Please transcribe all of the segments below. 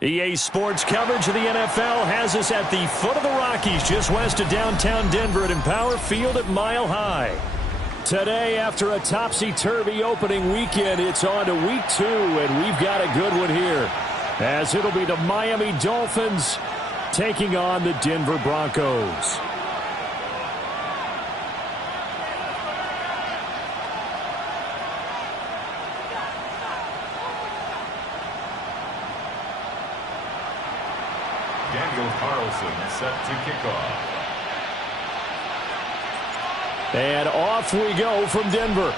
EA Sports coverage of the NFL has us at the foot of the Rockies, just west of downtown Denver at Empower Field at Mile High. Today, after a topsy-turvy opening weekend, it's on to week 2, and we've got a good one here, as it'll be the Miami Dolphins taking on the Denver Broncos. Set to kick off. And off we go from Denver.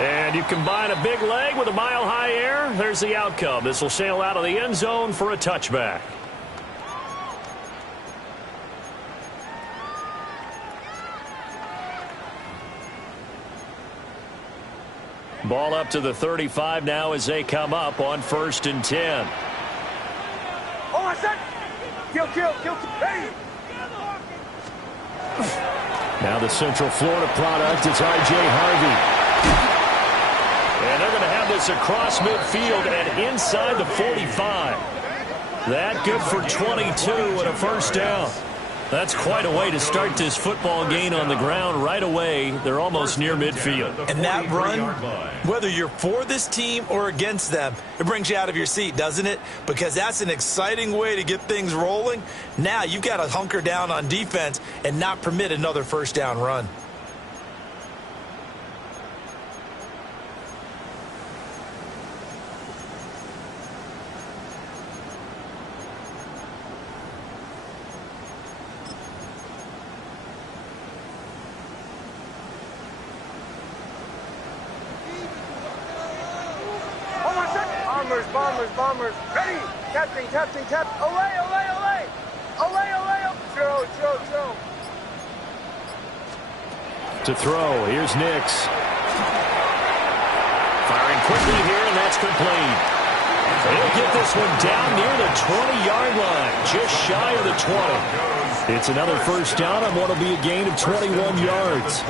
And you combine a big leg with a mile-high air, there's the outcome. This will sail out of the end zone for a touchback. Ball up to the 35 now as they come up on 1st and 10. Oh, I said, kill, hey! Now the Central Florida product is R.J. Harvey. And they're going to have this across midfield and inside the 45. That good for 22 and a first down. That's quite a way to start this football game on the ground right away. They're almost near midfield. And that run, whether you're for this team or against them, it brings you out of your seat, doesn't it? Because that's an exciting way to get things rolling. Now you've got to hunker down on defense and not permit another first down run. Bombers, ready, tapping, away, throw. To throw, here's Nix. Firing quickly here, and that's complete. They'll get this one down near the 20-yard line, just shy of the 20. It's another first down on what will be a gain of 21 yards.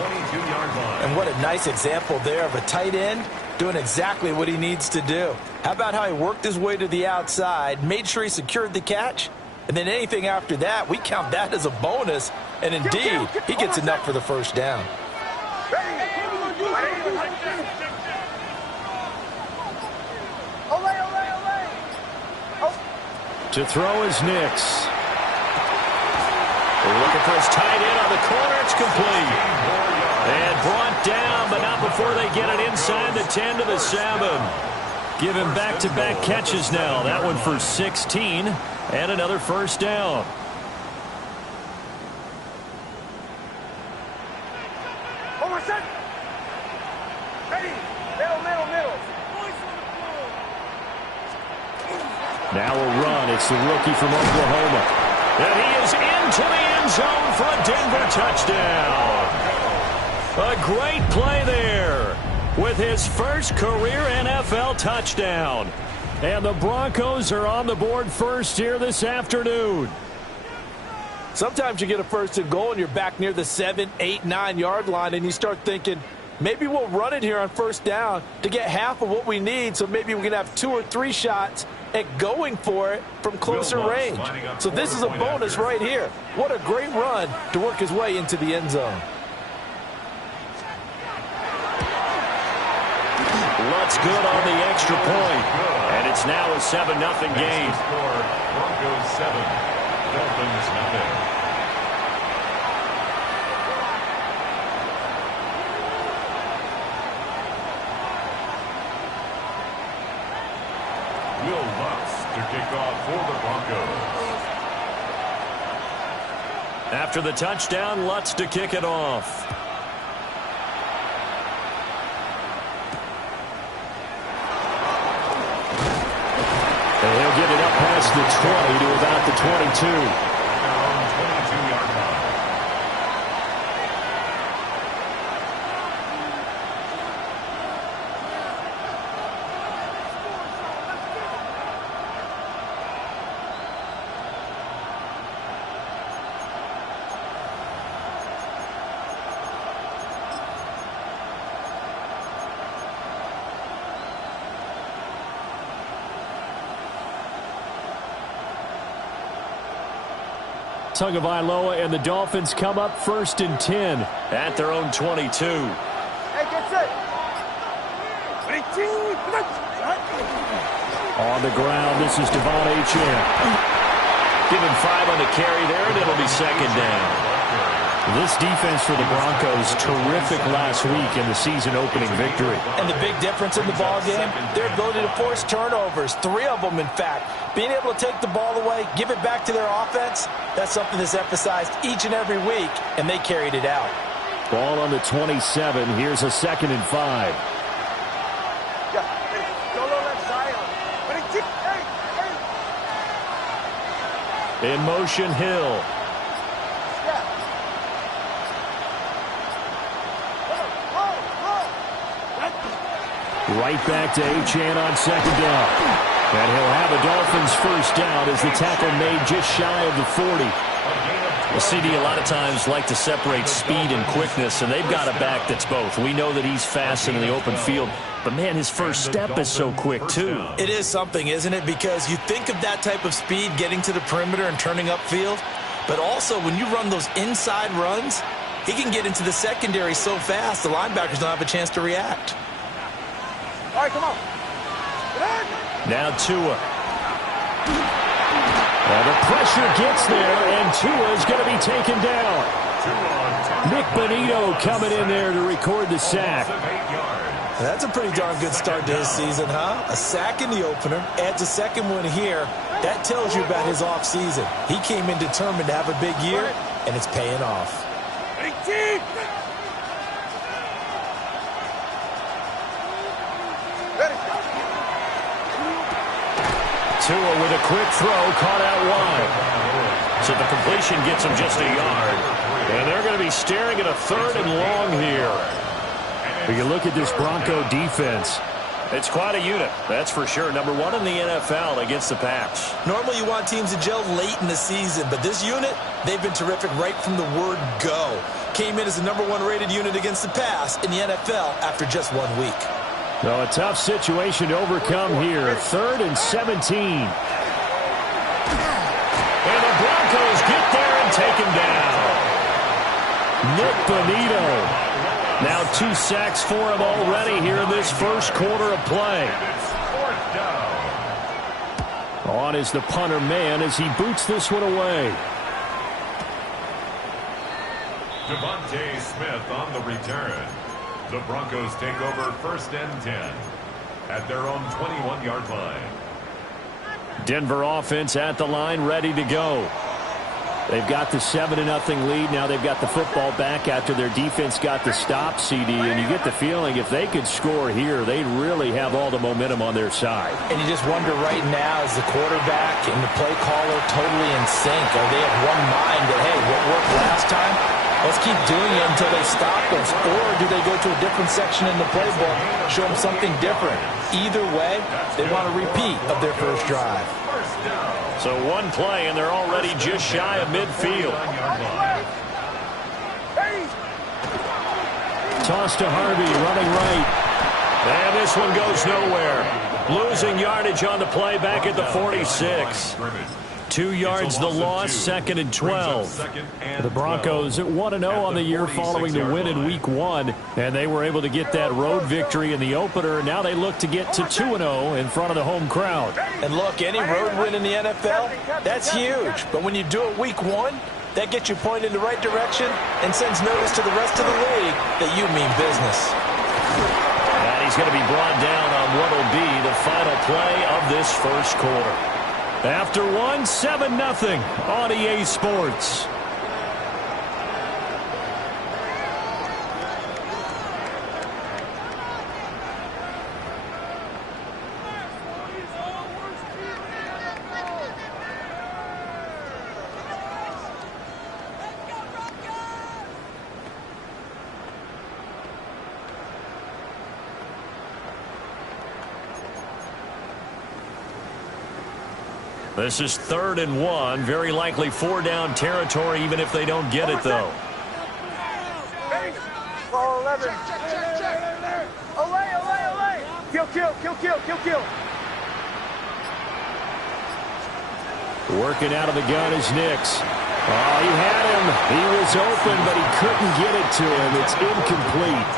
And what a nice example there of a tight end doing exactly what he needs to do. How about how he worked his way to the outside, made sure he secured the catch, and then anything after that, we count that as a bonus. And indeed, he gets enough for the first down. To throw is Nix. They're looking for his tight end on the corner. It's complete. And brought down, but not before they get it inside the 10 to the 7. Give him back-to-back catches now. That one for 16 and another first down. Now a run. It's the rookie from Oklahoma. And he is into the end zone for a Denver touchdown. A great play there with his first career NFL touchdown. And the Broncos are on the board first here this afternoon. Sometimes you get a first and goal and you're back near the 7, 8, 9-yard line and you start thinking, maybe we'll run it here on first down to get half of what we need, so maybe we can have 2 or 3 shots at going for it from closer range. So this is a bonus right here. What a great run to work his way into the end zone. Lutz good on the extra point. And it's now a 7-0 game. Broncos 7, Dolphins nothing. Will Lutz to kick off for the Broncos. After the touchdown, Lutz to kick it off. And he'll get it up past the 20 to about the 22. Their own 22-yard line. Tagovailoa, and the Dolphins come up 1st and 10 at their own 22. Hey, get set. On the ground, this is Devon Achane. Give him 5 on the carry there, and it'll be 2nd down. This defense for the Broncos, terrific last week in the season-opening victory. And the big difference in the ball game, their ability to force turnovers, 3 of them, in fact. Being able to take the ball away, give it back to their offense, that's something that's emphasized each and every week, and they carried it out. Ball on the 27. Here's a 2nd and 5. In motion, Hill. Right back to Achane on 2nd down. And he'll have a Dolphins 1st down as the tackle made just shy of the 40. Well, CD a lot of times like to separate speed and quickness, and they've got a back that's both. We know that he's fast in the open field, but, man, his first step is so quick, too. It is something, isn't it? Because you think of that type of speed getting to the perimeter and turning upfield, but also when you run those inside runs, he can get into the secondary so fast the linebackers don't have a chance to react. All right, come on. Now Tua. And the pressure gets there, and Tua's going to be taken down. Nick Bonito coming in there to record the sack. That's a pretty darn good start to his season, huh? A sack in the opener, adds a 2nd one here. That tells you about his offseason. He came in determined to have a big year, and it's paying off. Tua with a quick throw, caught out wide. So the completion gets him just a yard. And they're going to be staring at a 3rd and long here. When you look at this Bronco defense, it's quite a unit, that's for sure. Number 1 in the NFL against the pass. Normally you want teams to gel late in the season, but this unit, they've been terrific right from the word go. Came in as the number 1 rated unit against the pass in the NFL after just 1 week. So a tough situation to overcome here. 3rd and 17. And the Broncos get there and take him down. Nick Bonito. Now 2 sacks for him already here in this first quarter of play. On is the punter man as he boots this one away. Devontae Smith on the return. The Broncos take over 1st and 10 at their own 21-yard line. Denver offense at the line, ready to go. They've got the 7-0 lead. Now they've got the football back after their defense got the stop, CD. And you get the feeling if they could score here, they'd really have all the momentum on their side. And you just wonder right now, is the quarterback and the play caller totally in sync? Are they of one mind that, hey, what worked last time? Let's keep doing it until they stop us. Or do they go to a different section in the playbook, show them something different? Either way, they want a repeat of their first drive. So 1 play, and they're already just shy of midfield. Toss to Harvey, running right. And this one goes nowhere. Losing yardage on the play back at the 46. 2 yards the loss, 2nd and 12. The Broncos 1-0 on the year following the win in Week 1, and they were able to get that road victory in the opener. Now they look to get to 2-0 in front of the home crowd. And look, any road win in the NFL, that's huge. But when you do it Week 1, that gets you pointed in the right direction and sends notice to the rest of the league that you mean business. And he's going to be brought down on what will be the final play of this first quarter. After 1, 7-0 on EA Sports. This is 3rd and 1. Very likely 4-down territory, even if they don't get it, though. Ball 11. Away. Kill. Working out of the gun is Nix. Oh, he had him. He was open, but he couldn't get it to him. It's incomplete.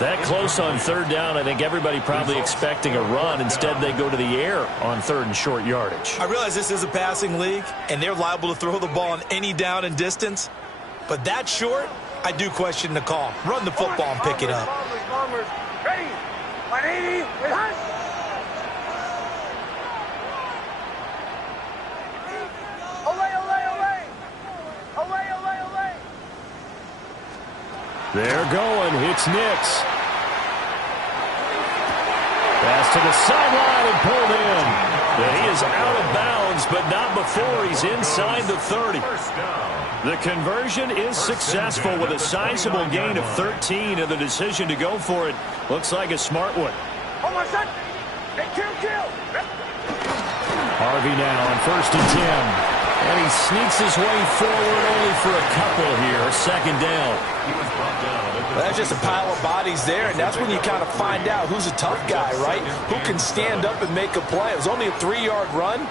That close on third down, I think everybody probably expecting a run. Instead, they go to the air on third and short yardage. I realize this is a passing league, and they're liable to throw the ball on any down and distance. But that short, I do question the call. Run the football and pick it up. Bombers. Ready. 180. Hut. They're going. It's Nix. Pass to the sideline and pulled in. And he is out of bounds, but not before he's inside the 30. The conversion is successful with a sizable gain of 13, and the decision to go for it looks like a smart one. Harvey now on 1st and 10. And he sneaks his way forward only for a couple here. Second down. Well, that's just a pile of bodies there, and that's when you kind of find out who's a tough guy, right? Who can stand up and make a play. It was only a 3-yard run,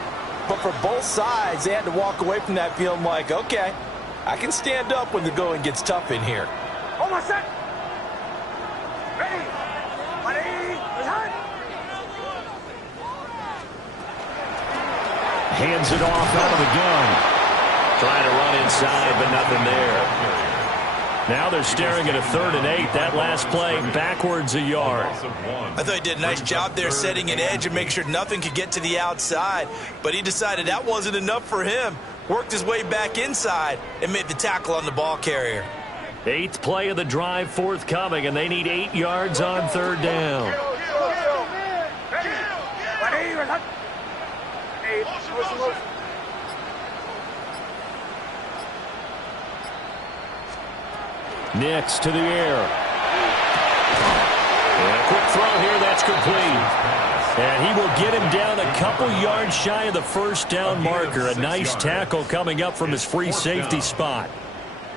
but for both sides, they had to walk away from that feeling like, okay, I can stand up when the going gets tough in here. Almost set. Ready. 180. Hands it off out of the gun. Trying to run inside, but nothing there. Now they're staring at a 3rd and 8. That last play backwards a yard. I thought he did a nice job there setting an edge and make sure nothing could get to the outside. But he decided that wasn't enough for him. Worked his way back inside and made the tackle on the ball carrier. 8th play of the drive forthcoming, and they need 8 yards on 3rd down. Nix to the air. And a quick throw here, that's complete. And he will get him down a couple yards shy of the 1st down marker. A nice tackle coming up from his free safety spot.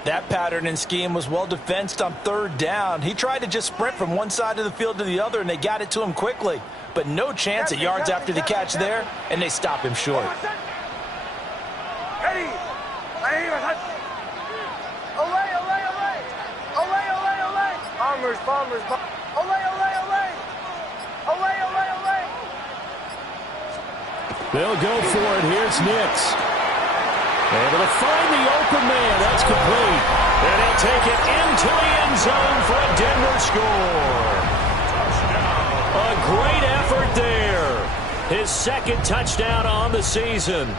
That pattern and scheme was well defensed on 3rd down. He tried to just sprint from one side of the field to the other, and they got it to him quickly. But no chance at yards after the catch there, and they stop him short. Ready. Bombers. They'll go for it. Here's Nix. Able to find the open man. That's complete. And he'll take it into the end zone for a Denver score. A great effort there. His 2nd touchdown on the season.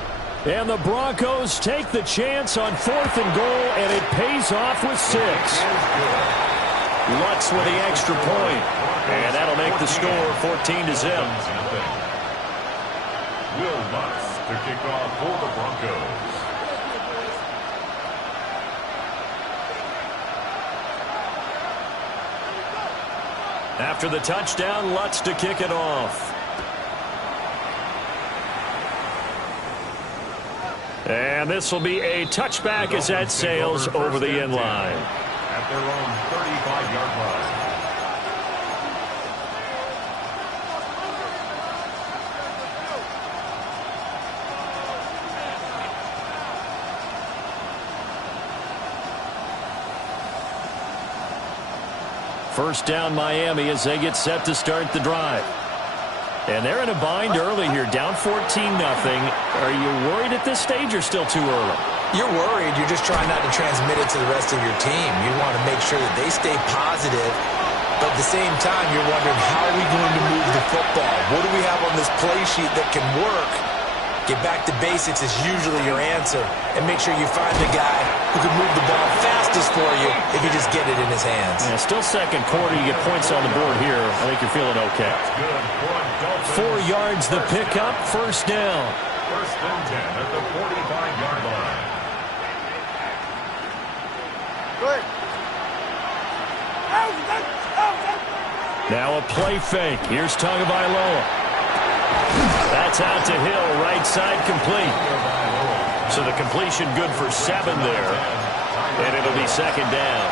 And the Broncos take the chance on 4th and goal, and it pays off with 6. Lutz with the extra point. And that'll make the score 14-0. Will Lutz to kick off for the Broncos. After the touchdown, Lutz to kick it off. And this will be a touchback as that sails over the end line. At their own 35-yard line. First down Miami as they get set to start the drive. And they're in a bind early here, down 14-0. Are you worried at this stage or still too early? You're worried. You're just trying not to transmit it to the rest of your team. You want to make sure that they stay positive. But at the same time, you're wondering, how are we going to move the football? What do we have on this play sheet that can work? Get back to basics is usually your answer. And make sure you find the guy who can move the ball fastest for you if you just get it in his hands. Yeah, still 2nd quarter. You get points on the board here. I think you're feeling okay. 4 yards the pickup. 1st down. 1st and 10 at the 45-yard line. Good. Now a play fake. Here's Tagovailoa. That's out to Hill, right side complete. So the completion good for 7 there. And it'll be 2nd down.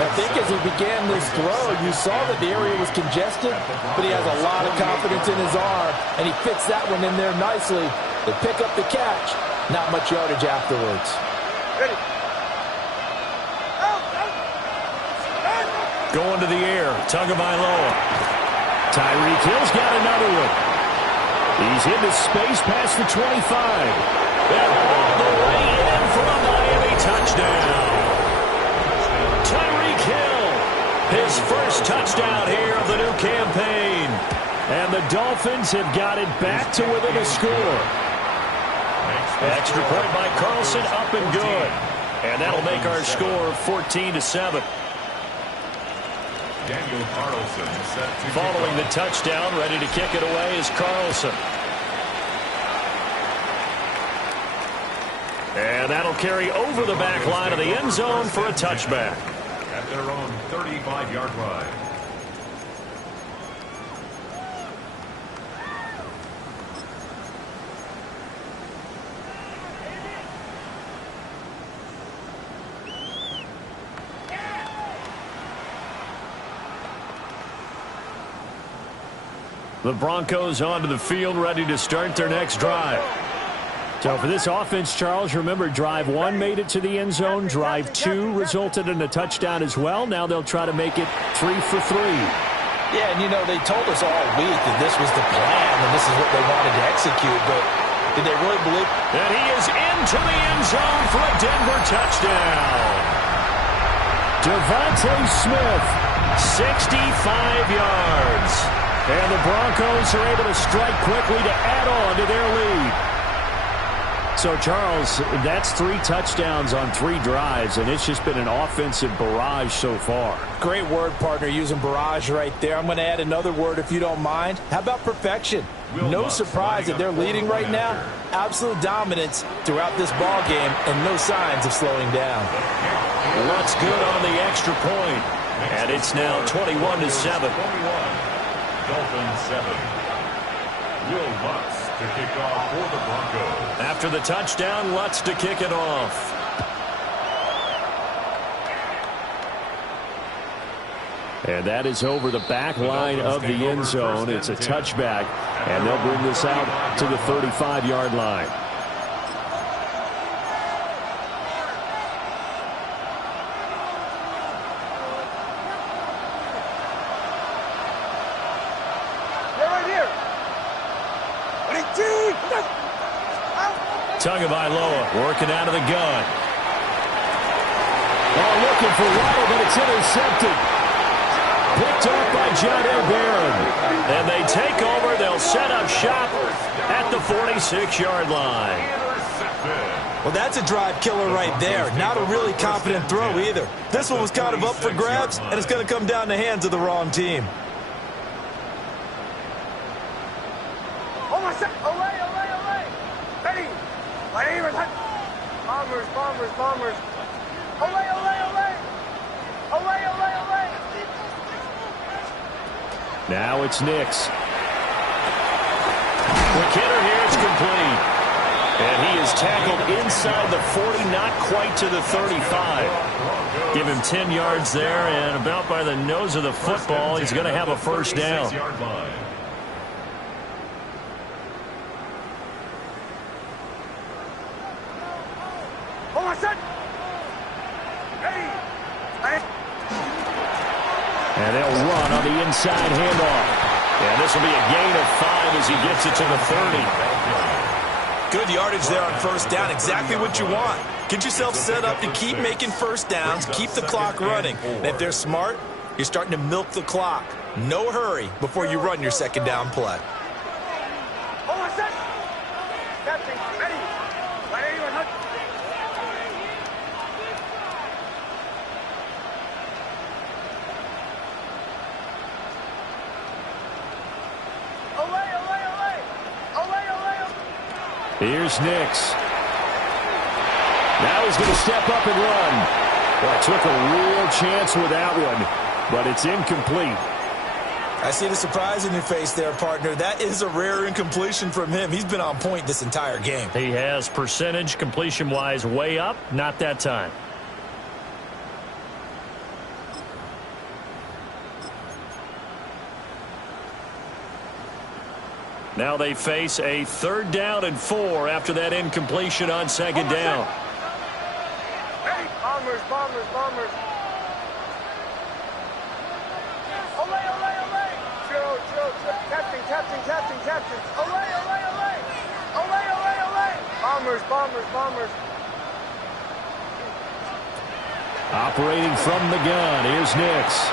I think as he began this throw, you saw that the area was congested, but he has a lot of confidence in his arm, and he fits that one in there nicely. They pick up the catch. Not much yardage afterwards. Ready. Going to the air. Tagovailoa. Tyreek Hill's got another one. He's into space past the 25. And all the way in for a Miami touchdown. Tyreek Hill, his first touchdown here of the new campaign. And the Dolphins have got it back to within a score. Extra point by Carlson, up and good. And that'll make our score 14-7. Daniel Carlson set to Following the touchdown, ready to kick it away is Carlson. And that'll carry over the back line of the end zone for a touchback. At their own 35-yard line. The Broncos onto the field, ready to start their next drive. So for this offense, Charles, remember, drive 1 made it to the end zone. Drive 2 resulted in a touchdown as well. Now they'll try to make it 3 for 3. Yeah, and, you know, they told us all week that this was the plan and this is what they wanted to execute, but did they really believe? And he is into the end zone for a Denver touchdown. Devontae Smith, 65 yards. And the Broncos are able to strike quickly to add on to their lead. So, Charles, that's 3 touchdowns on 3 drives, and it's just been an offensive barrage so far. Great word, partner, using barrage right there. I'm going to add another word if you don't mind. How about perfection? No surprise that they're leading right now. Absolute dominance throughout this ball game and no signs of slowing down. Lutz good on the extra point, and it's now 21-7. Dolphins 7. Will Lutz to kick off for the Broncos. After the touchdown, Lutz to kick it off. And that is over the back line of the end zone. It's a touchback, and they'll bring this out to the 35-yard line. Tagovailoa working out of the gun. Oh, looking for Waddle, but it's intercepted. Picked off by John Barron. And they take over. They'll set up shop at the 46-yard line. Well, that's a drive killer right there. Not a really confident throw either. This one was kind of up for grabs, and it's going to come down the hands of the wrong team. Bombers. Olay, olay, olay. Olay, olay, olay. Now it's Nix. Quick hitter here, it's complete. And he is tackled inside the 40, not quite to the 35. Give him 10 yards there, and about by the nose of the football, he's going to have a first down. And they'll run on the inside handoff. And this will be a gain of 5 as he gets it to the 30. Good yardage there on first down. Exactly what you want. Get yourself set up to keep making first downs, keep the clock running. And if they're smart, you're starting to milk the clock. No hurry before you run your second down play. Here's Nix. Now he's going to step up and run. Well, took a real chance with that one, but it's incomplete. I see the surprise in your face there, partner. That is a rare incompletion from him. He's been on point this entire game. He has percentage completion-wise way up, not that time. Now they face a 3rd down and 4 after that incompletion on second down. Bombers, bombers, bombers. Olay, olay, olay. Chill, chill, chill. Captain, captain, captain, captain. Olay, olay, olay. Olay, olay, olay. Bombers, bombers, bombers. Operating from the gun, here's Nix.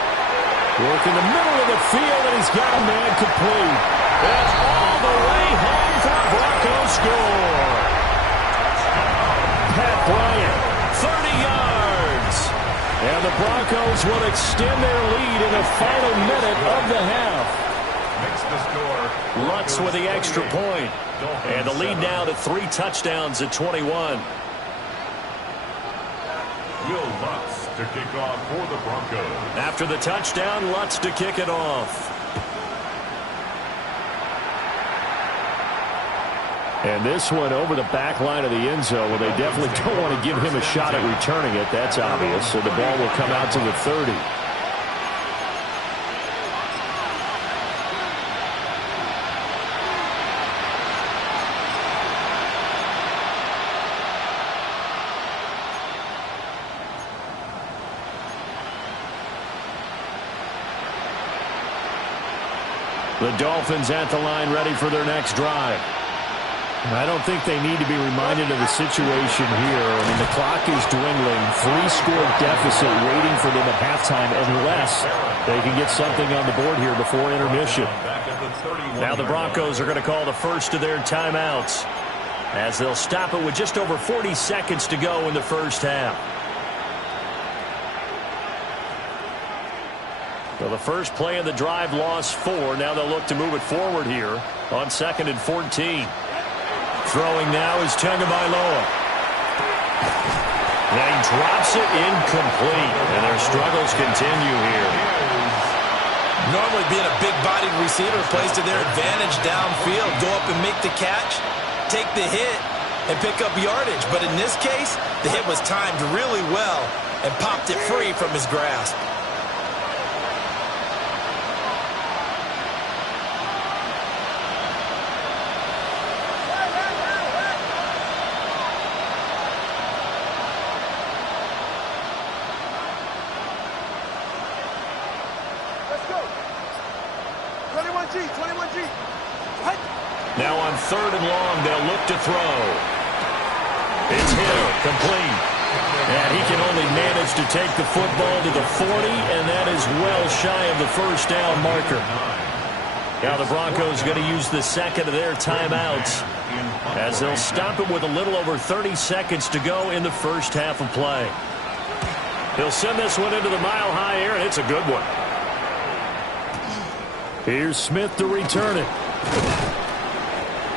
Working the middle of the field, and he's got a man complete. That's all the way home for a Broncos score. Pat Bryant, 30 yards. And the Broncos will extend their lead in the final minute of the half. Makes the score. Lutz with the extra point. And the lead now to 3 touchdowns at 21. Will Lutz to kick off for the Broncos. After the touchdown, Lutz to kick it off. And this one over the back line of the end zone, where they definitely don't want to give him a shot at returning it. That's obvious. So the ball will come out to the 30. The Dolphins at the line, ready for their next drive. I don't think they need to be reminded of the situation here. I mean, the clock is dwindling. 3-score deficit waiting for them at halftime unless they can get something on the board here before intermission. Now the Broncos are going to call the first of their timeouts, as they'll stop it with just over 40 seconds to go in the first half. So the first play of the drive lost 4. Now they'll look to move it forward here on 2nd and 14. Throwing now is Tagovailoa. Now he drops it incomplete, and their struggles continue here. Normally being a big-bodied receiver plays to their advantage downfield. Go up and make the catch, take the hit, and pick up yardage. But in this case, the hit was timed really well and popped it free from his grasp. Now on 3rd and long, they'll look to throw. It's Hill, complete. And he can only manage to take the football to the 40, and that is well shy of the first down marker. Now the Broncos are going to use the second of their timeouts, as they'll stop it with a little over 30 seconds to go in the first half of play. He'll send this one into the mile-high air, and it's a good one. Here's Smith to return it.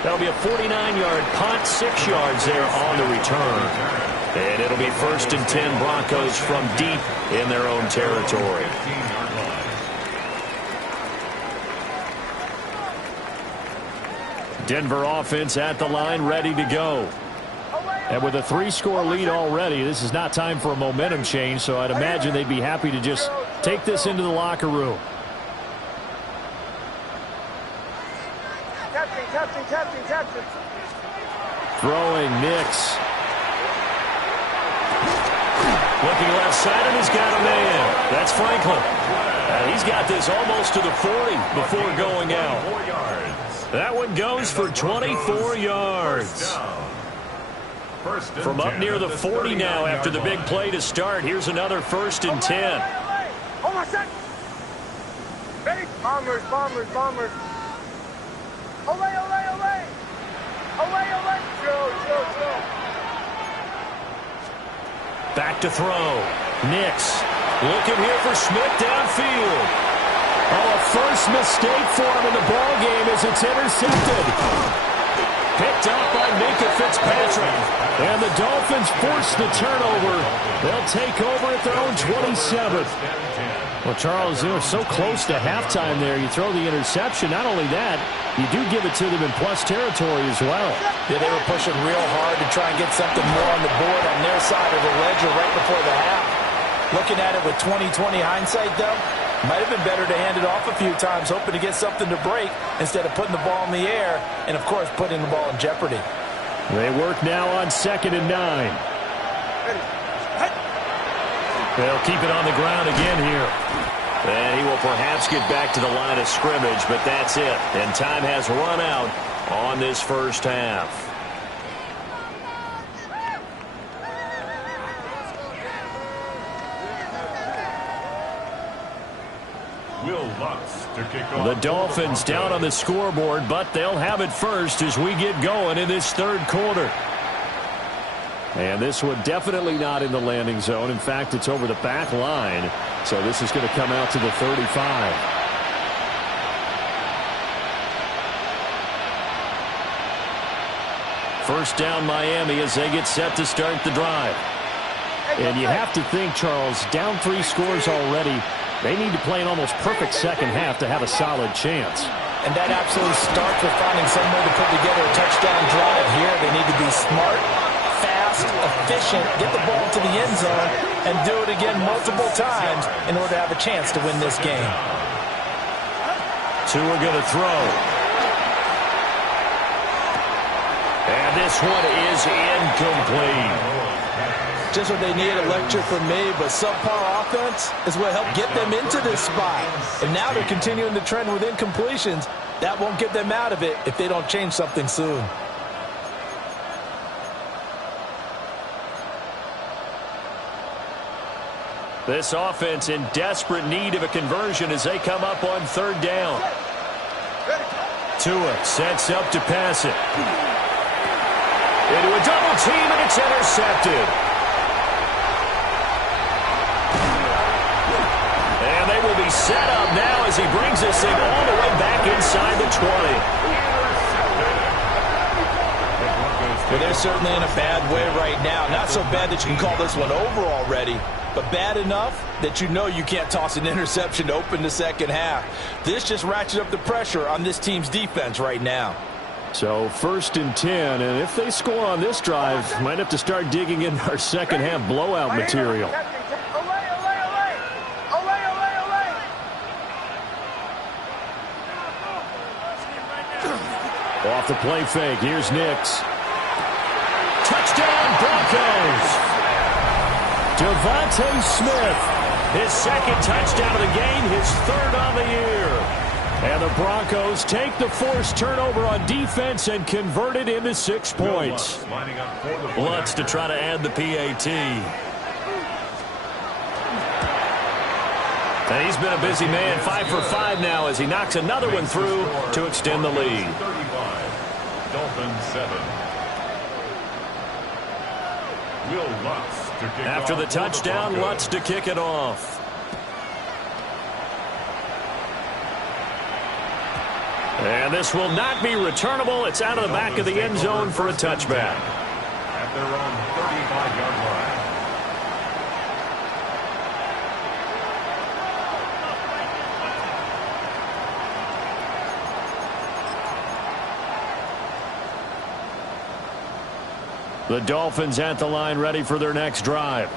That'll be a 49-yard punt, 6 yards there on the return. And it'll be 1st and 10 Broncos from deep in their own territory. Denver offense at the line, ready to go. And with a 3-score lead already, this is not time for a momentum change, so I'd imagine they'd be happy to just take this into the locker room. Captain. Throwing Nix. Looking left side, and he's got a man. That's Franklin. He's got this almost to the 40 before going out. That one goes for 24 yards. From up near the 40 now after the big play to start. Here's another 1st and 10. Hold on a sec. Ready? Bombers. Olay, olay, olay. Olay, olay. Chill. Back to throw. Nix looking here for Smith downfield. Oh, a first mistake for him in the ball game as it's intercepted. Picked up by Minkah Fitzpatrick. And the Dolphins force the turnover. They'll take over at their own 27. Well, Charles, they were so close to halftime there. You throw the interception. Not only that, you do give it to them in plus territory as well. Yeah, they were pushing real hard to try and get something more on the board on their side of the ledger right before the half. Looking at it with 20/20 hindsight, though, might have been better to hand it off a few times, hoping to get something to break instead of putting the ball in the air and, of course, putting the ball in jeopardy. They work now on 2nd and 9. They'll keep it on the ground again here. And he will perhaps get back to the line of scrimmage, but that's it. And time has run out on this first half. The Dolphins down on the scoreboard, but they'll have it first as we get going in this third quarter. And this one definitely not in the landing zone. In fact, it's over the back line. So this is going to come out to the 35. First down Miami as they get set to start the drive. And you have to think, Charles, down 3 scores already. They need to play an almost perfect second half to have a solid chance. And that absolutely starts with finding some way to put together a touchdown drive here. They need to be smart, fast, efficient, get the ball to the end zone, and do it again multiple times in order to have a chance to win this game. Two are going to throw. And this one is incomplete. Just what they need, a lecture from me, but subpar offense is what helped get them into this spot. And now they're continuing the trend with incompletions. That won't get them out of it if they don't change something soon. This offense in desperate need of a conversion as they come up on third down. Tua sets up to pass it. Into a double team, and it's intercepted. And they will be set up now as he brings this thing all the way back inside the 20. Well, they're certainly in a bad way right now. Not so bad that you can call this one over already, but bad enough that you know you can't toss an interception to open the second half. This just ratchets up the pressure on this team's defense right now. So 1st and 10, and if they score on this drive, might have to start digging in our second half blowout material. Off the play fake, here's Nix. Touchdown Broncos! Devontae Smith, his second touchdown of the game, his third on the year. And the Broncos take the forced turnover on defense and convert it into 6 points. Lutz to try to add the PAT. And he's been a busy man, 5 for 5 now as he knocks another one through to extend the lead. Dolphins 7. After the touchdown, Lutz to kick it off. And this will not be returnable. It's out of the back of the end zone for a touchback. At their own 35-yard line. The Dolphins at the line ready for their next drive.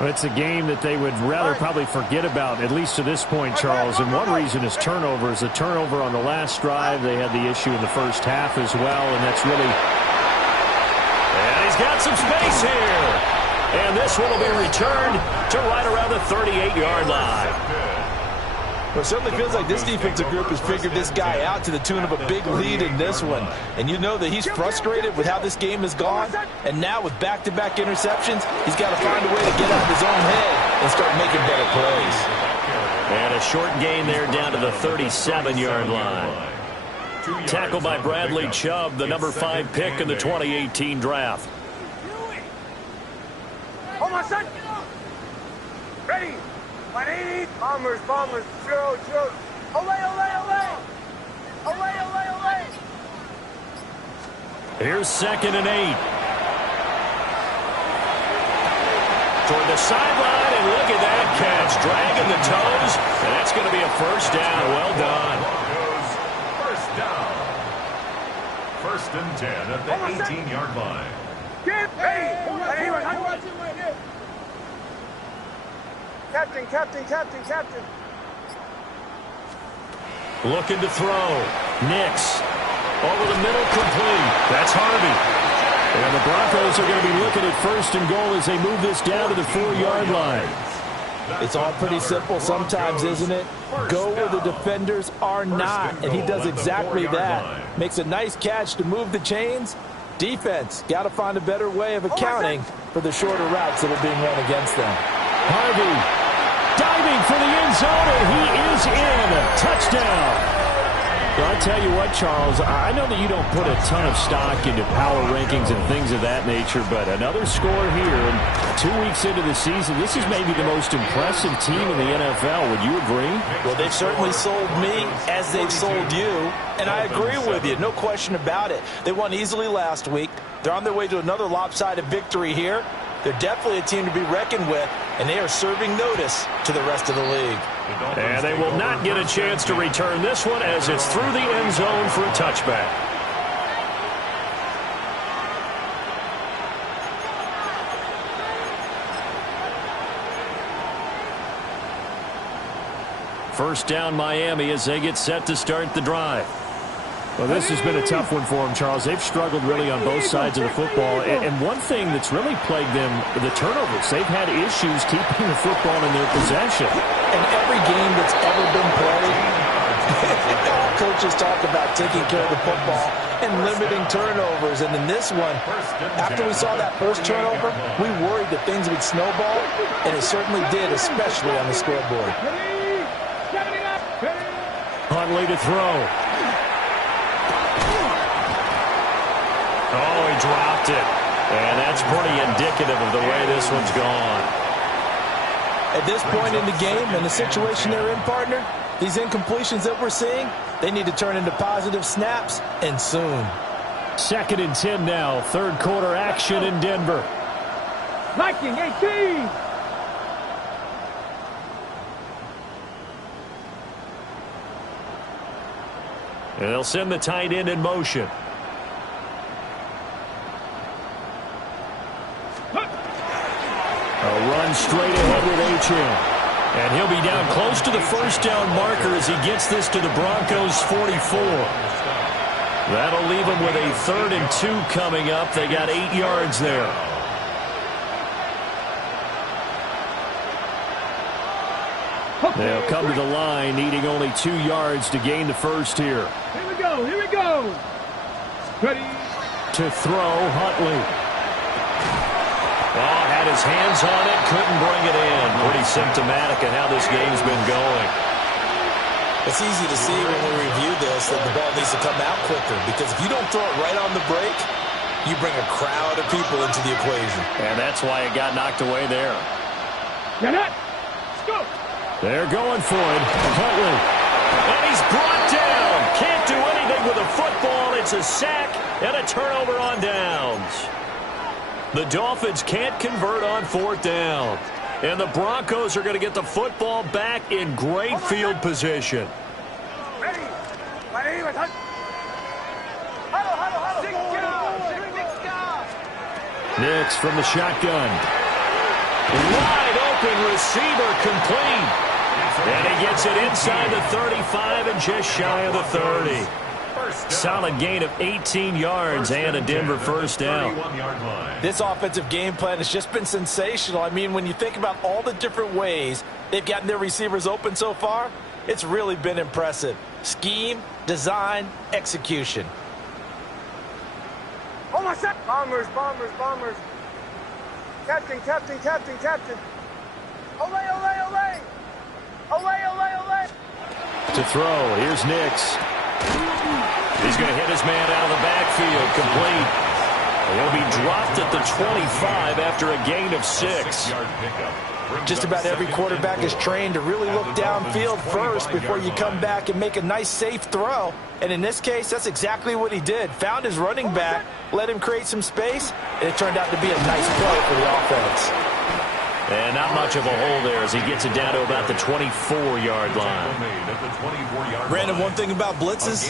It's a game that they would rather probably forget about, at least to this point, Charles. And one reason is turnovers. The turnover on the last drive, they had the issue in the first half as well, and that's really... And he's got some space here. And this one will be returned to right around the 38-yard line. Well, it certainly feels like this defensive group has figured this guy out to the tune of a big lead in this one. And you know that he's frustrated with how this game has gone. And now with back-to-back interceptions, he's got to find a way to get out of his own head and start making better plays. And a short gain there down to the 37-yard line. Tackled by Bradley Chubb, the number 5 pick in the 2018 draft. Hold on, son. Ready. 180. Bombers, bombers. Joe. Olay, olay, olay. Olay, olay, olay. Here's 2nd and 8. Toward the sideline, and look at that catch. Dragging the toes, and that's going to be a first down. Well done. First down. 1st and 10 at the 18-yard line. Get ready. Captain. Looking to throw. Nix. Over the middle, complete. That's Harvey. And the Broncos are going to be looking at 1st and goal as they move this down to the 4-yard line. It's all pretty simple sometimes, isn't it? Go where the defenders are not, and he does exactly that. Makes a nice catch to move the chains. Defense got to find a better way of accounting for the shorter routes that are being run against them. Harvey diving for the end zone, and he is in. Touchdown. Well, I tell you what, Charles, I know that you don't put a ton of stock into power rankings and things of that nature, but another score here, and 2 weeks into the season, this is maybe the most impressive team in the NFL. Would you agree? Well, they've certainly sold me as they've sold you, and I agree with you, no question about it. They won easily last week. They're on their way to another lopsided victory here. They're definitely a team to be reckoned with, and they are serving notice to the rest of the league. And they will not get a chance to return this one as it's through the end zone for a touchback. First down Miami as they get set to start the drive. Well, this has been a tough one for them, Charles. They've struggled really on both sides of the football. And one thing that's really plagued them, the turnovers. They've had issues keeping the football in their possession. In every game that's ever been played, all coaches talk about taking care of the football and limiting turnovers. And in this one, after we saw that first turnover, we worried that things would snowball, and it certainly did, especially on the scoreboard. Huntley to throw. Oh, he dropped it. And that's pretty indicative of the way this one's gone. At this point in the game and the situation they're in, partner, these incompletions that we're seeing, they need to turn into positive snaps, and soon. 2nd and 10 now. 3rd quarter action in Denver. Liking 18. And they'll send the tight end in motion. A run straight ahead with H.M. And he'll be down close to the first down marker as he gets this to the Broncos 44. That'll leave him with a 3rd and 2 coming up. They got 8 yards there. They'll come to the line, needing only 2 yards to gain the first here. Here we go, here we go. Ready. To throw, Huntley. Oh, had his hands on it, couldn't bring it in. Pretty symptomatic of how this game's been going. It's easy to see when we review this that the ball needs to come out quicker, because if you don't throw it right on the break, you bring a crowd of people into the equation. And that's why it got knocked away there. Get it. Let's go. They're going for it. Huntley. And he's brought down. Can't do anything with a football. It's a sack and a turnover on downs. The Dolphins can't convert on 4th down. And the Broncos are going to get the football back in great field position. Ready. Ready. Huddle, huddle, huddle. Nix from the shotgun. Wide open receiver complete. And he gets it inside the 35 and just shy of the 30. Solid gain of 18 yards and a Denver first down. This offensive game plan has just been sensational. I mean, when you think about all the different ways they've gotten their receivers open so far, it's really been impressive. Scheme, design, execution. Oh, my set. Bombers, bombers, bombers. Captain, captain, captain, captain. Olay, olay, olay. Olay, olay, olay. To throw, here's Nix. He's going to hit his man out of the backfield, complete. He'll be dropped at the 25 after a gain of 6. Just about every quarterback is trained to really look downfield first before you come back and make a nice, safe throw. And in this case, that's exactly what he did. Found his running back, let him create some space, and it turned out to be a nice play for the offense. And not much of a hole there as he gets it down to about the 24-yard line. Brandon, one thing about blitzes,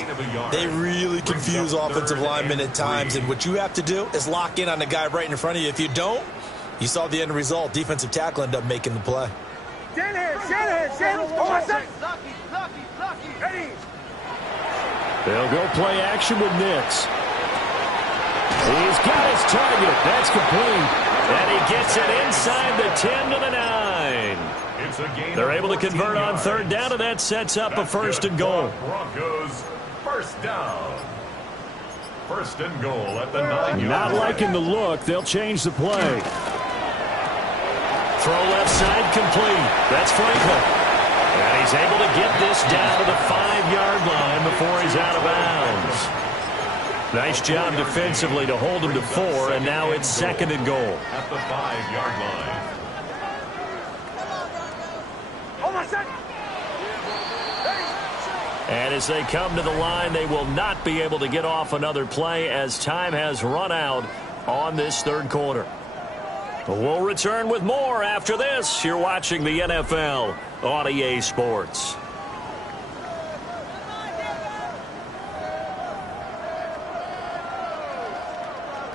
they really confuse offensive linemen at times. And what you have to do is lock in on the guy right in front of you. If you don't, you saw the end result. Defensive tackle ended up making the play. Shanahan. Oh, my set. Ready. They'll go play action with Nix. He's got his target. That's complete. And he gets it inside the 10 to the 9. They're able to convert on third down, and that sets up a first and goal. Broncos, first down. First and goal at the 9-yard line. Not liking the look. They'll change the play. Throw left side complete. That's Franklin. And he's able to get this down to the 5-yard line before he's out of bounds. Nice job defensively to hold him to 4, and now it's second and goal. At the 5-yard line. And as they come to the line, they will not be able to get off another play as time has run out on this third quarter. We'll return with more after this. You're watching the NFL on EA Sports.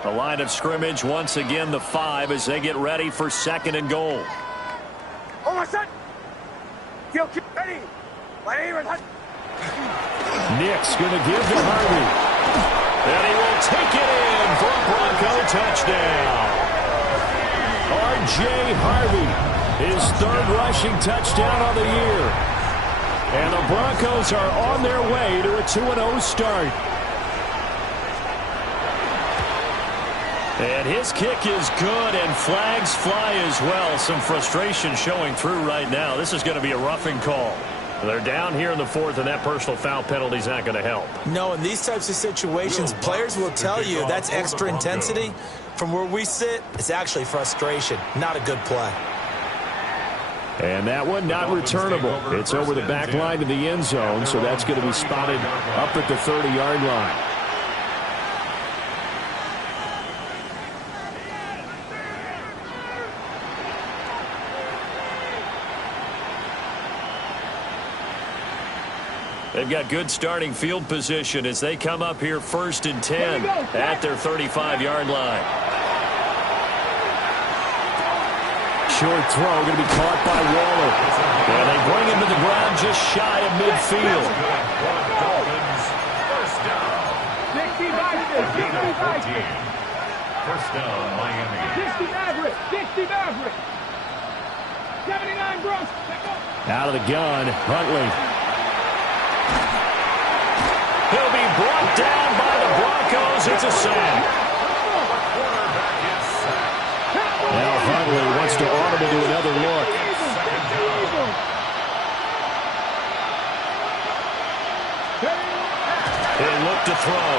The line of scrimmage once again the 5 as they get ready for second and goal. Nick's going to give to Harvey. And he will take it in for a Bronco touchdown. R.J. Harvey, his third rushing touchdown on the year. And the Broncos are on their way to a 2-0 start. And his kick is good, and flags fly as well. Some frustration showing through right now. This is going to be a roughing call. They're down here in the 4th, and that personal foul penalty is not going to help. No, in these types of situations, players will tell you that's extra intensity. From where we sit, it's actually frustration, not a good play. And that one not returnable. It's over the back line to the end zone, so that's going to be spotted up at the 30-yard line. They've got good starting field position as they come up here 1st and 10 at their 35-yard line. Short throw going to be caught by Waller. And they bring him to the ground just shy of midfield. First down. 14. First down, Miami. 60 Maverick. 60 Maverick. 79 Broncos. Out of the gun, Huntley. He'll be brought down by the Broncos. It's a sack. Now Huntley wants to audible to another look. He'll look to throw.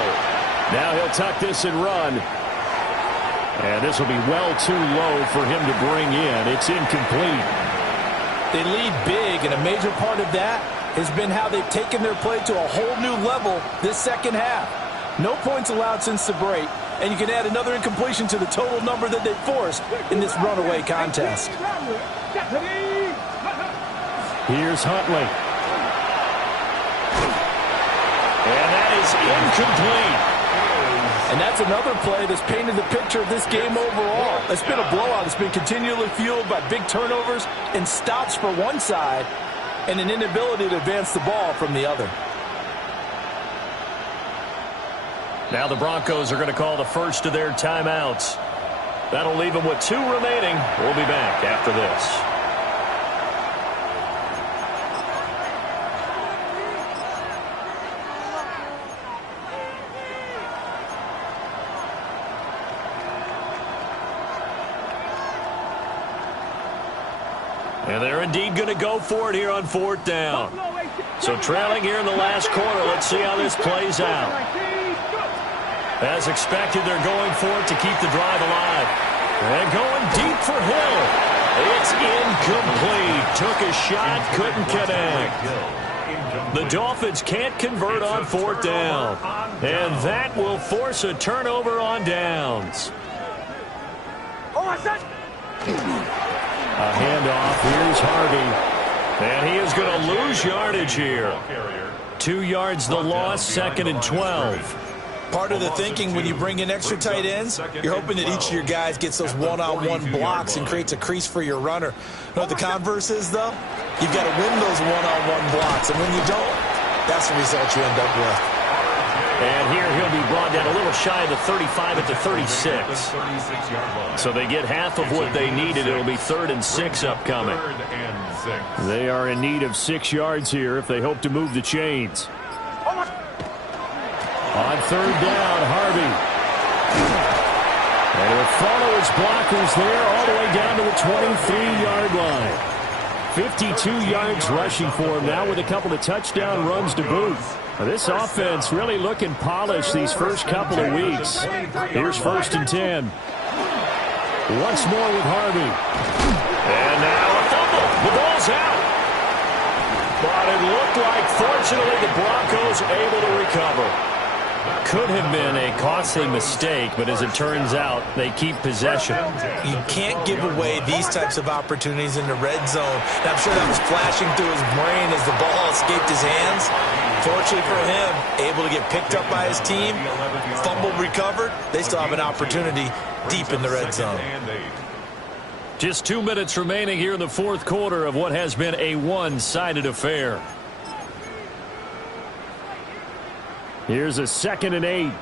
Now he'll tuck this and run. And this will be well too low for him to bring in. It's incomplete. They lead big, and a major part of that has been how they've taken their play to a whole new level this second half. No points allowed since the break, and you can add another incompletion to the total number that they forced in this runaway contest. Here's Huntley. And that is incomplete. And that's another play that's painted the picture of this game overall. It's been a blowout. It's been continually fueled by big turnovers and stops for one side and an inability to advance the ball from the other. Now the Broncos are going to call the first of their timeouts. That'll leave them with 2 remaining. We'll be back after this. And they're indeed going to go for it here on 4th down. So trailing here in the last quarter. Let's see how this plays out. As expected, they're going for it to keep the drive alive. And going deep for Hill. It's incomplete. Took a shot, couldn't connect. The Dolphins can't convert on 4th down. And that will force a turnover on downs. A handoff. Here's Harvey. And he is going to lose yardage here. 2 yards the loss, 2nd and 12. Part of the thinking when you bring in extra tight ends, you're hoping that each of your guys gets those one-on-one blocks and creates a crease for your runner. You know what the converse is, though? You've got to win those one-on-one blocks, and when you don't, that's the result you end up with. And here he'll be brought down a little shy of the 35 at the 36. So they get half of what they needed. It'll be 3rd and 6 upcoming. They are in need of 6 yards here if they hope to move the chains. On 3rd down, Harvey. And he'll follow his blockers there all the way down to the 23-yard line. 52 yards rushing for him now with a couple of touchdown runs to boot. Now, this offense really looking polished these first couple of weeks. Here's 1st and 10. Once more with Harvey. And now a fumble. The ball's out. But it looked like, fortunately, the Broncos able to recover. Could have been a costly mistake, but as it turns out, they keep possession. You can't give away these types of opportunities in the red zone. And I'm sure that was flashing through his brain as the ball escaped his hands. Fortunately for him, able to get picked up by his team, fumbled, recovered. They still have an opportunity deep in the red zone. Just 2 minutes remaining here in the 4th quarter of what has been a one-sided affair. Here's a 2nd and 8.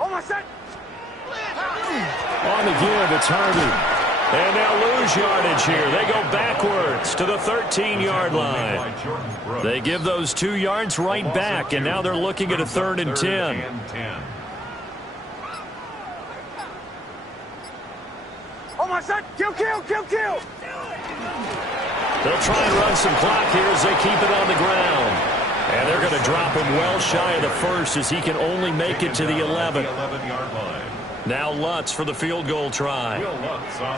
On the give, it's Harvey. And they'll lose yardage here. They go backwards to the 13-yard line. They give those 2 yards right back, and now they're looking at a 3rd and 10. Kill. They'll try and run some clock here as they keep it on the ground. And they're going to drop him well shy of the 1st as he can only make it to the 11. Now Lutz for the field goal try.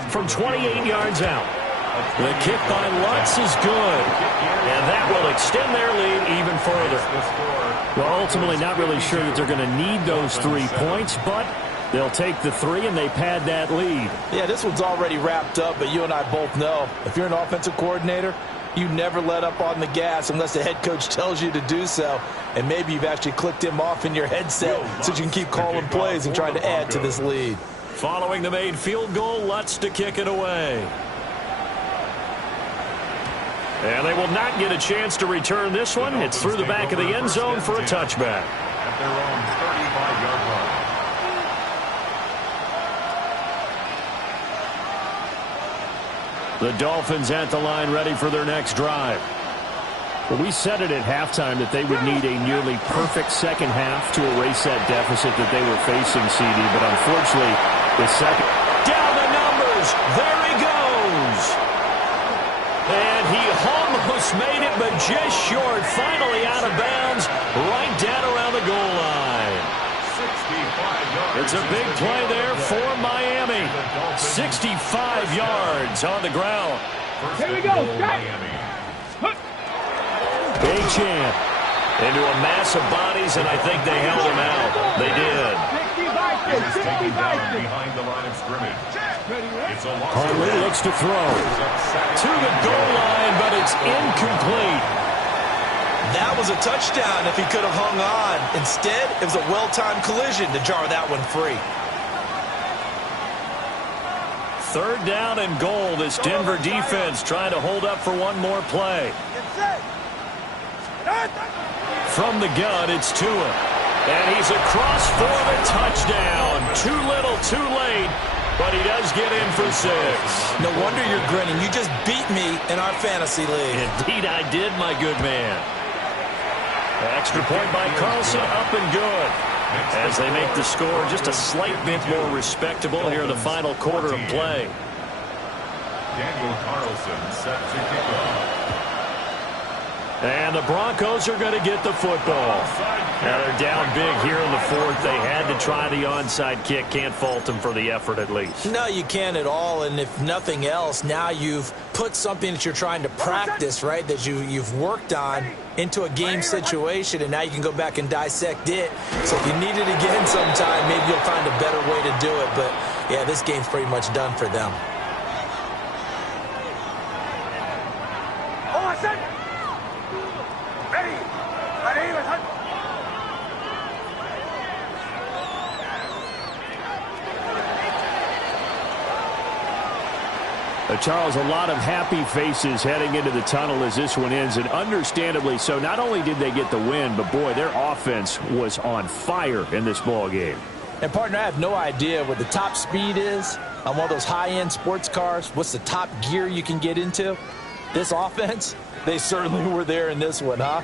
From 28 yards out. The kick by Lutz is good. And that will extend their lead even further. Well, ultimately not really sure that they're going to need those 3 points, but they'll take the 3 and they pad that lead. Yeah, this one's already wrapped up, but you and I both know if you're an offensive coordinator, you never let up on the gas unless the head coach tells you to do so. And maybe you've actually clicked him off in your headset so you can keep calling plays and trying to add to this lead. Following the made field goal, Lutz to kick it away. And they will not get a chance to return this one. It's through the back of the end zone for a touchback. At their own 35-yard line. The Dolphins at the line ready for their next drive. Well, we said it at halftime that they would need a nearly perfect second half to erase that deficit that they were facing, CD, but unfortunately, the second... Down the numbers! There he goes! And he almost made it, but just short. Finally out of bounds, right down around the goal line. It's a big play there for Miami. 65 yards on the ground. Here we go. A-Chan into a mass of bodies, and I think they held him out. They did. Behind the line of scrimmage. Conley looks to throw. To the goal line, but it's incomplete. That was a touchdown if he could have hung on. Instead, it was a well-timed collision to jar that one free. 3rd down and goal. This Denver defense trying to hold up for one more play. From the gun, it's Tua. And he's across for the touchdown. Too little, too late. But he does get in for 6. No wonder you're grinning. You just beat me in our fantasy league. Indeed I did, my good man. Extra point by Carlson, up and good. As they make the score just a slight bit more respectable here in the final quarter of play. Daniel Carlson set to kick off. And the Broncos are going to get the football. Now they're down big here in the 4th. They had to try the onside kick. Can't fault them for the effort at least. No, you can't at all. And if nothing else, now you've put something that you're trying to practice, right, that you've worked on into a game situation, and now you can go back and dissect it. So if you need it again sometime, maybe you'll find a better way to do it. But, yeah, this game's pretty much done for them. Charles, a lot of happy faces heading into the tunnel as this one ends, and understandably so. Not only did they get the win, but, boy, their offense was on fire in this ball game. And, partner, I have no idea what the top speed is on one of those high-end sports cars. What's the top gear you can get into? This offense, they certainly were there in this one, huh?